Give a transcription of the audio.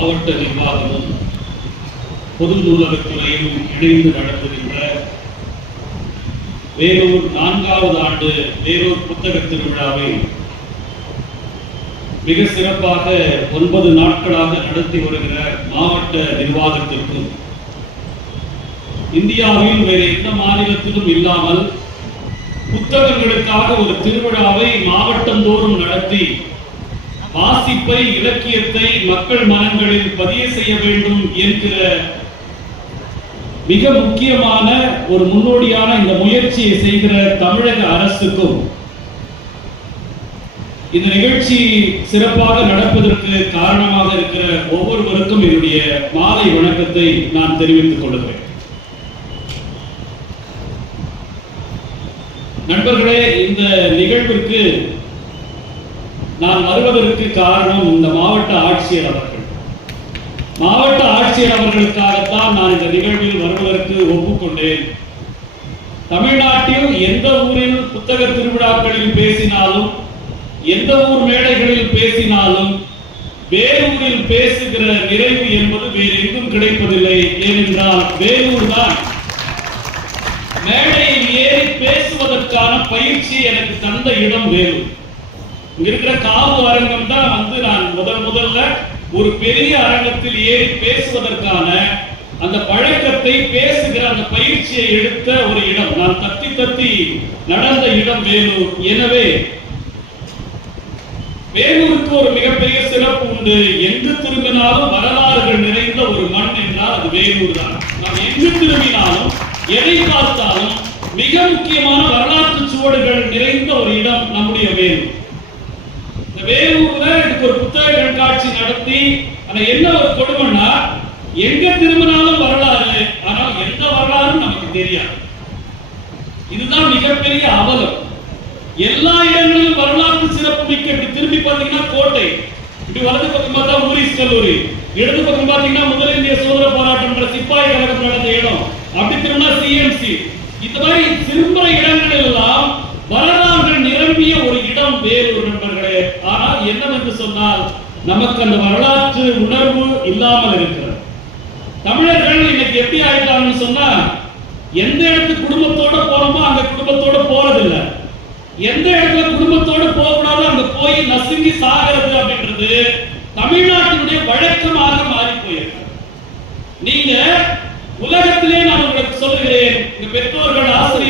மாவட்ட நிர்வாகமும் பொது நூலகத்துறையும் இணைந்து நடத்துகின்ற வேலூர் 4வது ஆண்டு வேலூர் புத்தக திருவிழாவை மிக சிறப்பாக 9 நாட்களாக நடத்தி வருகிற மாவட்ட நிர்வாகத்திற்கும் இந்தியாவில் வேறு எந்த மாநிலத்திலும் இல்லாமல் புத்தகங்களுக்காக ஒரு திருவிழாவை மாவட்டந்தோறும் நடத்தி வாசிப்பை இலக்கியத்தை மக்கள் மனங்களில் பதிய செய்ய வேண்டும் என்கிற மிக முக்கியமான ஒரு முன்னோடியான இந்த முயற்சியை செய்கிற தமிழக அரசுக்கும் இந்த நிகழ்ச்சி சிறப்பாக நடப்பதற்கு காரணமாக இருக்கிற ஒவ்வொருவருக்கும் என்னுடைய மாலை வணக்கத்தை நான் தெரிவித்துக் கொள்கிறேன். நண்பர்களே, இந்த நிகழ்விற்கு நான் வருவதற்கு காரணம் இந்த மாவட்ட ஆட்சியர் அவர்கள். மாவட்ட ஆட்சியர் அவர்களுக்காகத்தான் நான் இந்த நிகழ்வில் வருவதற்கு ஒப்புக்கொண்டேன். தமிழ்நாட்டில் எந்த ஊரில் புத்தக திருவிழாக்களில் பேசினாலும், எந்த ஊர் மேடைகளில் பேசினாலும் வேலூரில் பேசுகிற நிறைவு என்பது வேறு எங்கும் கிடைப்பதில்லை. ஏனென்றால் வேலூர் தான் மேடையில் ஏறி பேசுவதற்கான பயிற்சி எனக்கு தந்த இடம் வேலூர். இங்க இருக்கிற காவு அரங்கம் தான் நான் முதல்ல ஒரு பெரிய அரங்கத்தில் ஏறி பேசுவதற்கான அந்த பழக்கத்தை பேசுகிற அந்த பயிற்சியை எடுத்த ஒரு இடம். நான் தத்தி நடந்த இடம் வேலூர். எனவே வேலூருக்கு ஒரு மிகப்பெரிய சிறப்பு உண்டு. எங்கு திரும்பினாலும் வரலாறுகள் நிறைந்த ஒரு மண் என்றால் அது வேலூர் தான். நாம் எங்கு திரும்பினாலும் எதை பார்த்தாலும் மிக முக்கியமான வரலாற்று சுவடுகள் நிறைந்த ஒரு இடம் நம்முடைய வேலூர். இந்த வேலூர்ல இதுக்கு ஒரு புத்தக கண்காட்சி நடத்தி, ஆனா என்ன ஒரு கொடுமைன்னா, எங்க திரும்பினாலும் வரலாறு, ஆனால் எந்த வரலாறும் நமக்கு தெரியாது. இதுதான் மிகப்பெரிய அவலம். எல்லா இடங்களிலும் வரலாற்று சிறப்பு மிக்க. இப்படி திரும்பி பார்த்தீங்கன்னா கோட்டை, இப்படி வலது பக்கம் பார்த்தா ஊரிஸ் கல்லூரி, இடது பக்கம் பார்த்தீங்கன்னா முதல் இந்திய சுதந்திர போராட்டம் சிப்பாய் கழகம் நடந்த இடம், அப்படி திரும்பினா சிஎம்சி. இந்த மாதிரி திரும்புற இடங்கள் எல்லாம் வரலாறுகள் நிரம்பிய ஒரு இடம் வேலூர் நண்பர்களே. ஆனால் என்னவென்று சொன்னால், நமக்கு அந்த வரலாற்று உணர்வு இல்லாமல் இருக்கிறது. தமிழர்கள் இன்னைக்கு எப்படி ஆயிட்டாங்கன்னு சொன்னா, எந்த இடத்துக்கு குடும்பத்தோட போறோமோ அங்க குடும்பத்தோட போறதில்லை, எந்த இடத்துல குடும்பத்தோட போகக்கூடாது அங்க போய் நசுங்கி சாகிறது அப்படின்றது தமிழ்நாட்டினுடைய வழக்கமாக மாறி போயிருக்கு. நீங்க உலகத்திலே நான் உங்களுக்கு சொல்லுகிறேன், பெற்றோர்கள் ஆசிரியர்